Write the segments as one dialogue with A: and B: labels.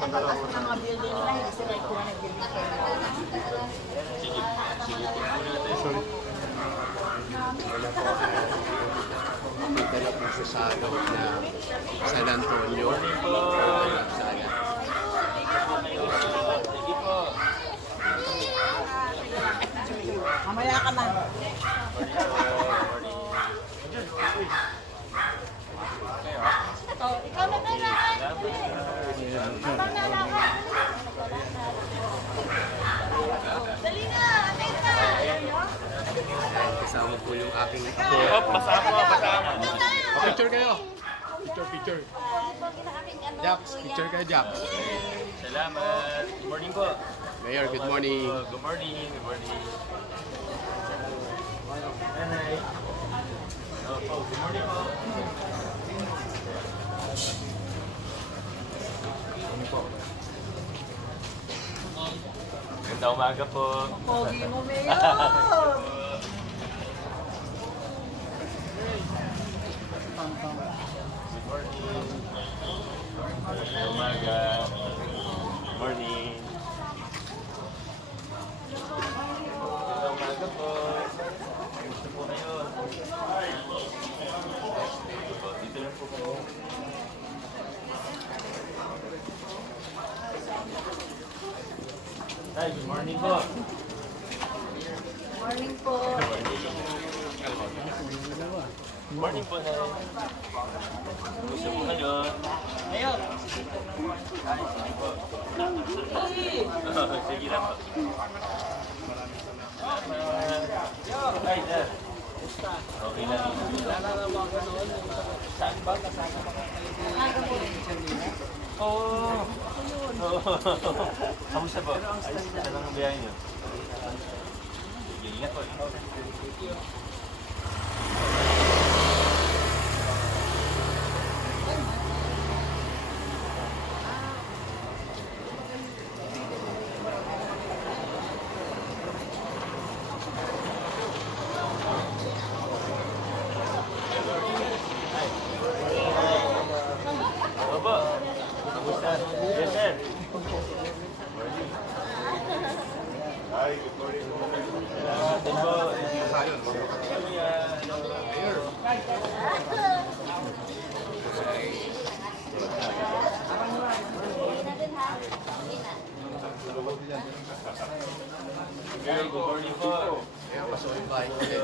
A: Dala po siya sa loob na San Antonio. Sana.
B: Mamaya ka na. Oh, ikaw na kailangan.
A: Habang nalakad. Dali na, atay na. Kasama po yung aking apo. Oh, pasama, pasama.
C: Oh, picture kayo. Picture, picture. Jax, Jax.
D: Salamat. Good morning po.
A: Mayor, good morning. Oh, Good morning. Good morning. Nanay. Opo, good morning po.
D: Ganda umaga po. Pogi mo, Mayor.
E: Good morning. Umaga. Good morning. Umaga po. Gusto po kayo.
F: Dito lang po kayo. Hi, good morning po.
G: Morning po.
H: Good morning po, Nay. Gusto Kamusta po? Ayos na lang ang biyahe niyo. Ingat po. Hi, good morning. Salamat din po.
I: Girl, good morning po. Mayor, pasukin ba? ulit.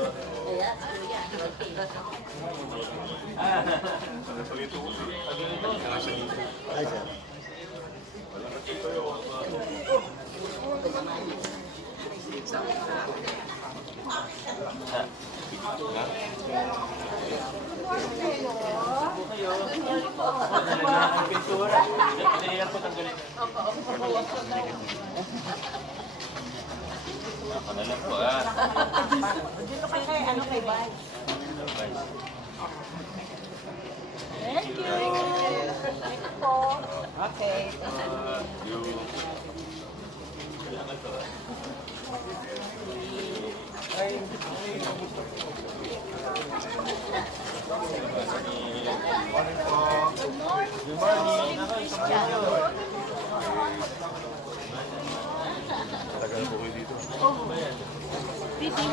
I: Talaga ang pintura. Pinayan po tanggalin. Ako na lang po ah. Dito kayo kay, ano kay Bay. Thank you. Ito po. Okay. Uh, yung... Good morning. Hindi mo ba mga... Alin po? Thank you. Ay, dulo ko to sa basketball. Matanggal ko yun. Ay,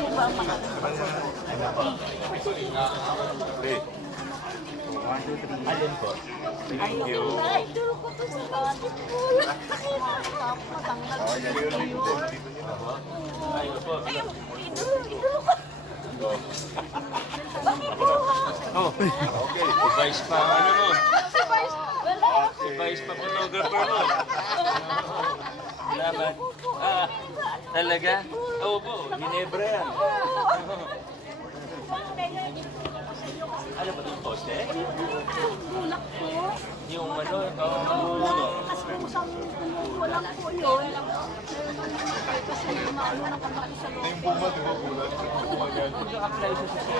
H: po. Ay, idulo, idulo ko. Bakit po? Oh, okay. Si Vice pa, ano wala. Si Vice pa photographer mo. Salamat. Ah, talaga? Oo po, Ginebra yan. Ano ba yung poste? Bulak po. Yung ano, uh, Kasi kung saan kumukuha lang po yun. Kasi yung maano ng kamaki sa loob. apply sa sasya.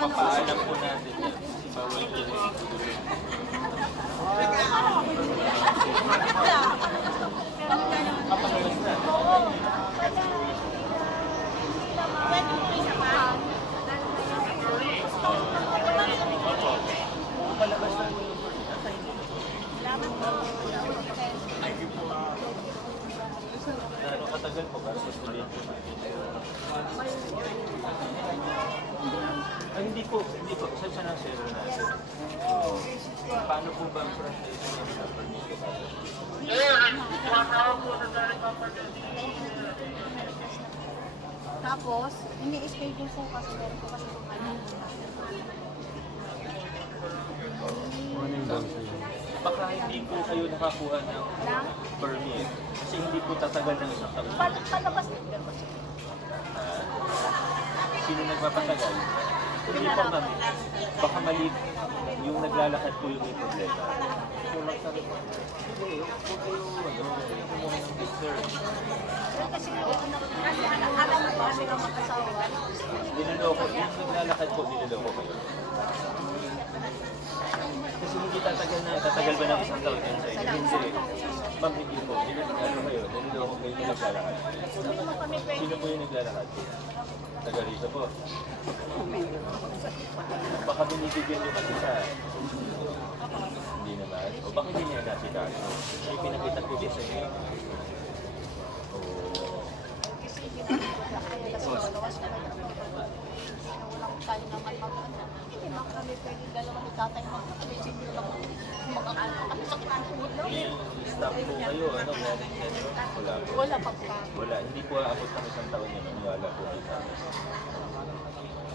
H: Papaalam po? natin yan. Kasi bawal po rin siguro.
J: Papalabas na. Papalabas na. Ano katagal po ba? Sa tuloy po natin. Ay, hindi po, hindi po. Saan siya ng server natin? Paano po ba ang franchise ng?
K: Tapos, ini-schedule po kasi meron po kasi kung ano.
J: Baka hindi po kayo nakakuha ng Lang, permit. Kasi hindi po tatagal ng isang taon. pal- palabas Sino nagpapatagal? Hindi po ma'am. Baka mali yung naglalakad po yung may problema. Niloloko, yung naglalakad po, niloloko kayo. Kasi hindi tatagal na, tatagal ba ng isang taon yan sa inyo? Hindi. Ma'am, hindi po. Niloloko kayo, niloloko kayo yung naglalakad. Sino po yung naglalakad? Taga rito po. Baka binibigyan niyo kasi sa... Hindi naman. O bakit hindi niya nakita? May pinakita ko din sa inyo. Tayo naman mag Hindi ba kami pwede dalawa ni tatay mag-isip nyo lang makakano kami sa kinanong May staff po kayo, ano, meron yan. Wala po. Wala pa pa. Wala, hindi po aabot ng isang taon yan. Maniwala po kayo sa amin.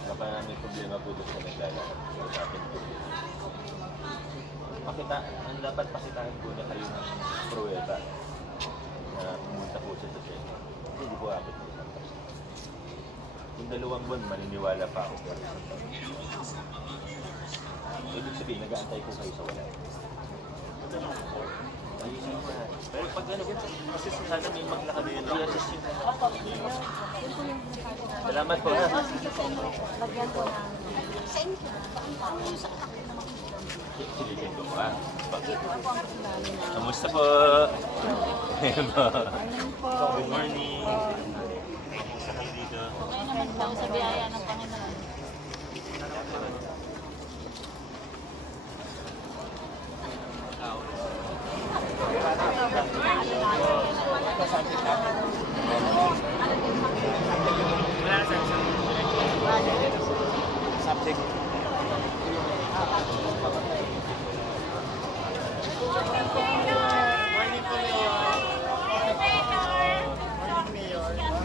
J: Baka may problema po doon sa naglalakad. Sa akin po. Pakita, ang dapat pakitahin po niya kayo ng pruweba na pumunta po sa session. Hindi po aabot ng isang. Yung dalawang buwan, maniniwala pa ako. Pero isang taon. Ibig sabihin, nag-aantay po kayo sa wala. Na. Pero pag ano, kasi sana may maglakad yun. I-assist yun. Salamat po. Lagyan ko ng sa inyo. Ang yung sa akin naman. Silipin ko po ha. Ito ako ang pinali na. Kamusta po? Ayan po. Good morning. Sa kayo dito. Okay naman po sa biyaya ng Panginoon.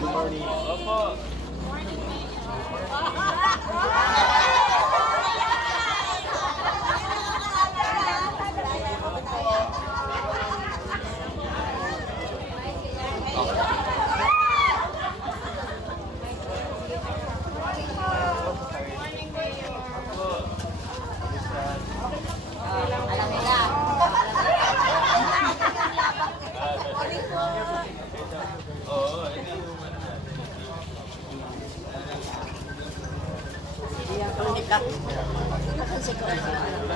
L: Good morning. Opo. Alam nila. Oo, ito yung ano natin.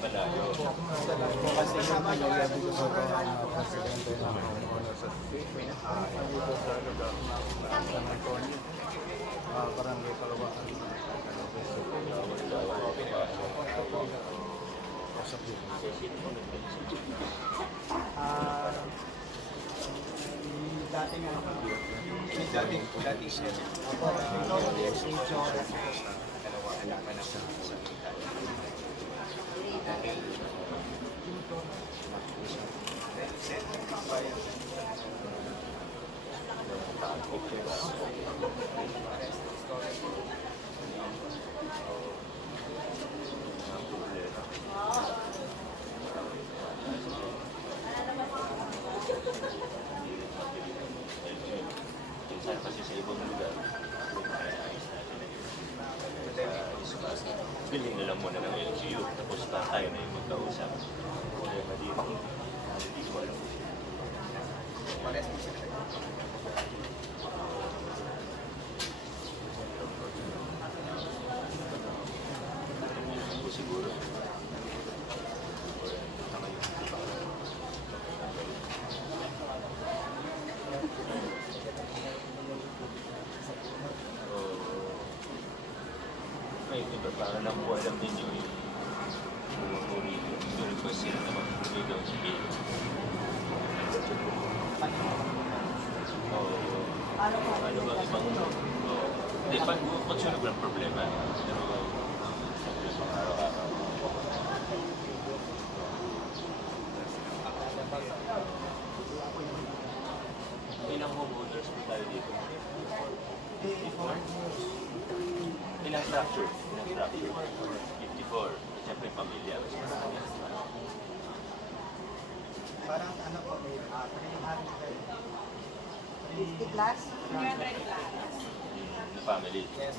L: malayo. Kasi yung pinagabi ko sa mga presidente ng Honor sa Andito sa lugar ng San Antonio,
M: uh, din. Sino po nag-usap? Ah, dating ano ko, yung dating, dating siya. Ako, yung SHO, dalawa anak anak sa sa Minsan kasi sa ibang lugar, ayos natin eh. Bilhin na lang muna ng LGU, tapos pa tayo na yung magkausap. Problema dito, hindi ko alam. Ako Ay, iba, para lang po alam ninyo yung mga puri, yung request sila na mag-puri daw sa bill. Oo. Ano? Ano ba ibang... Oo. Hindi, pag magsunod walang problema. Pero, araw-araw. Ilang homeowners po tayo dito? 54? Ilang structure? Ilang structure? 54. Siyempre, pamilya. Parang
N: ano po, may ah, 300. 50 plus? Na
M: family. Yes.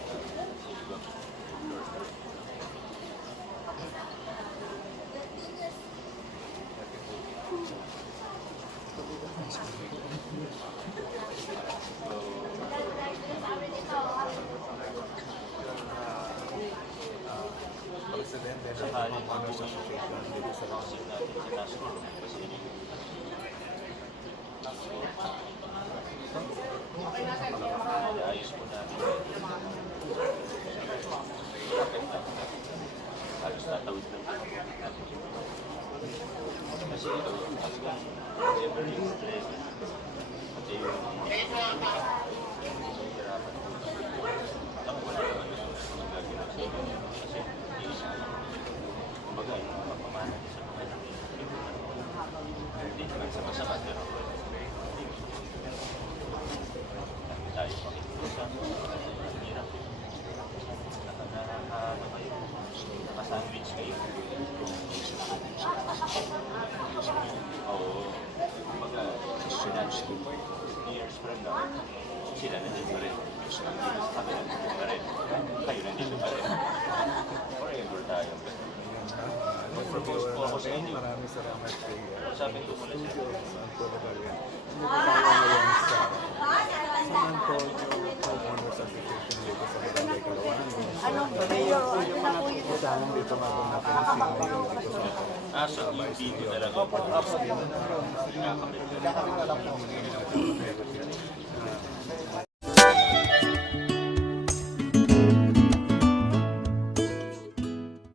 M: Presidente ng Sakali Homeowners Association dito sa Kasi natin sa task force. Kasi hindi Ayos po natin. Halos tatawid po. Kasi ito, ever yung stress. Pati yung hirapan po. Ako wala naman yung magagawa sa inyo. Kasi iisip ko. Kumbaga, yung mapamana niya sa mga anak niya.
O: Hindi naman sa masama, pero dami tayo pakikiusap. Ang hirap. Naka, naka, ano kayo? Naka-sandwich kayo. Oo. Kumbaga, financially, years from now, sila nandito pa rin. Kami nandito pa rin. Kayo nandito pa rin. Forever tayo. Propose po ako sa inyo. Maraming salamat kay uh, Sabi ko muna sila. Antonio. Hindi ko tayo ngayon sa San Antonio Homeowners Association dito sa Barangay Kalawan. Ano? Mayor, ano na po yun? Kasama dito natin si Mayor dito sa Ah, so yung video talaga. Opo, opo. Kakakamit na lang po.